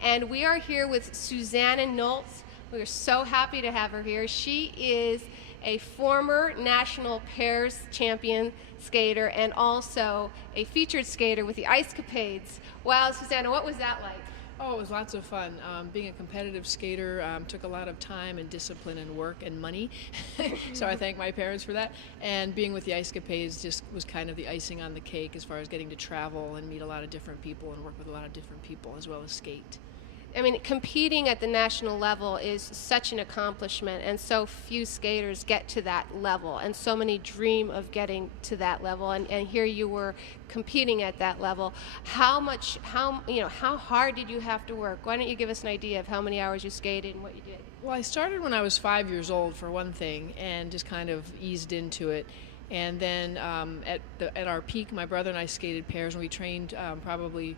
And we are here with Suzannah Nolt. We're so happy to have her here. She is a former national pairs champion skater and also a featured skater with the ICERSIZE. Wow, Suzannah, what was that like? Oh, it was lots of fun. Being a competitive skater took a lot of time and discipline and work and money. So I thank my parents for that. And being with the ICERSIZE just was kind of the icing on the cake as far as getting to travel and meet a lot of different people and work with a lot of different people as well as skate. I mean, competing at the national level is such an accomplishment, and so few skaters get to that level, and so many dream of getting to that level, and here you were competing at that level. How hard did you have to work? Why don't you give us an idea of how many hours you skated and what you did? Well, I started when I was 5 years old, for one thing, and just kind of eased into it. And then at our peak, my brother and I skated pairs, and we trained probably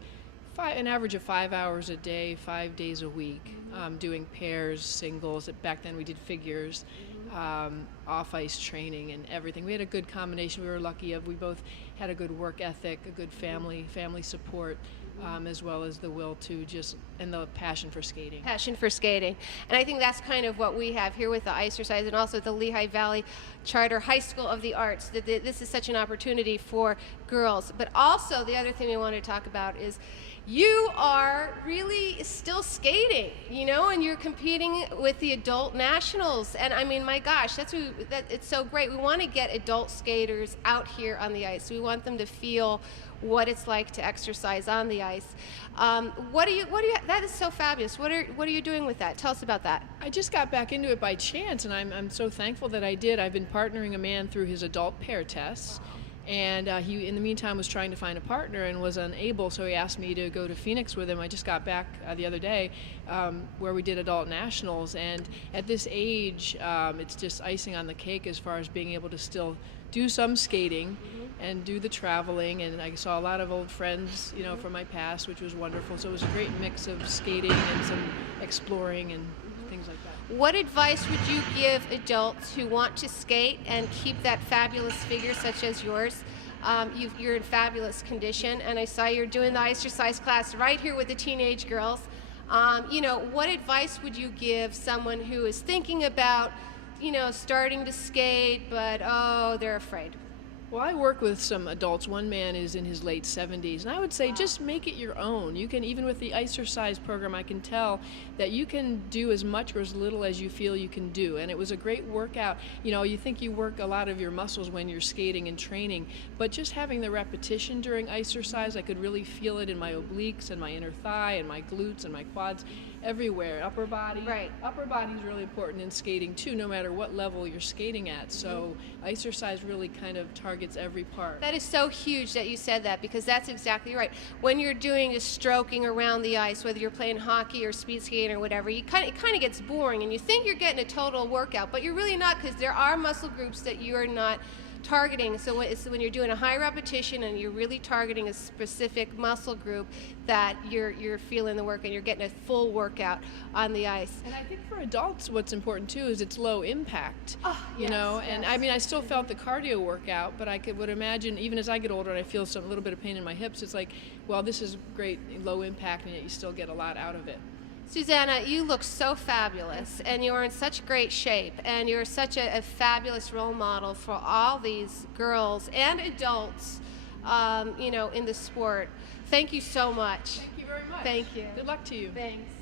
an average of 5 hours a day, 5 days a week, doing pairs, singles. Back then we did figures, off-ice training and everything. We had a good combination. We were lucky. We both had a good work ethic, a good family support, as well as the will to and the passion for skating. Passion for skating. And I think that's kind of what we have here with the ICERSIZE and also the Lehigh Valley Charter High School of the Arts. This is such an opportunity for girls. But also the other thing we want to talk about is you are really still skating, and you're competing with the adult nationals. And I mean, my gosh, it's so great. We want to get adult skaters out here on the ice. We want them to feel what it's like to exercise on the ice. That is so fabulous. What are you doing with that? Tell us about that. I just got back into it by chance, and I'm so thankful that I did. I've been partnering a man through his adult pair tests. And he, in the meantime, was trying to find a partner and was unable, so he asked me to go to Phoenix with him. I just got back the other day where we did adult nationals. And at this age, it's just icing on the cake as far as being able to still do some skating and do the traveling. And I saw a lot of old friends, from my past, which was wonderful. So it was a great mix of skating and some exploring and things like that. What advice would you give adults who want to skate and keep that fabulous figure such as yours? You're in fabulous condition, and I saw you're doing the ICERSIZE class right here with the teenage girls. What advice would you give someone who is thinking about, starting to skate, but they're afraid? Well, I work with some adults. One man is in his late 70s, and I would say just make it your own. You can, even with the ICERSIZE program, I can tell that you can do as much or as little as you feel you can do. And it was a great workout. You think you work a lot of your muscles when you're skating and training, but just having the repetition during ICERSIZE, I could really feel it in my obliques and my inner thigh and my glutes and my quads, everywhere. Upper body. Right. Upper body is really important in skating too, no matter what level you're skating at. So ICERSIZE really kind of targets every part. That is so huge that you said that, because that's exactly right. When you're doing a stroking around the ice, whether you're playing hockey or speed skating or whatever, it kind of gets boring, and you think you're getting a total workout, but you're really not, because there are muscle groups that you are not targeting. So when you're doing a high repetition and you're really targeting a specific muscle group, that you're feeling the work and you're getting a full workout on the ice. And I think for adults, what's important too is it's low impact. Yes. And I mean, I still felt the cardio workout, but I would imagine even as I get older and I feel a little bit of pain in my hips, it's like, well, this is great, low impact, and yet you still get a lot out of it. Suzannah, you look so fabulous, and you're in such great shape, and you're such a fabulous role model for all these girls and adults, in the sport. Thank you so much. Thank you very much. Thank you. Good luck to you. Thanks.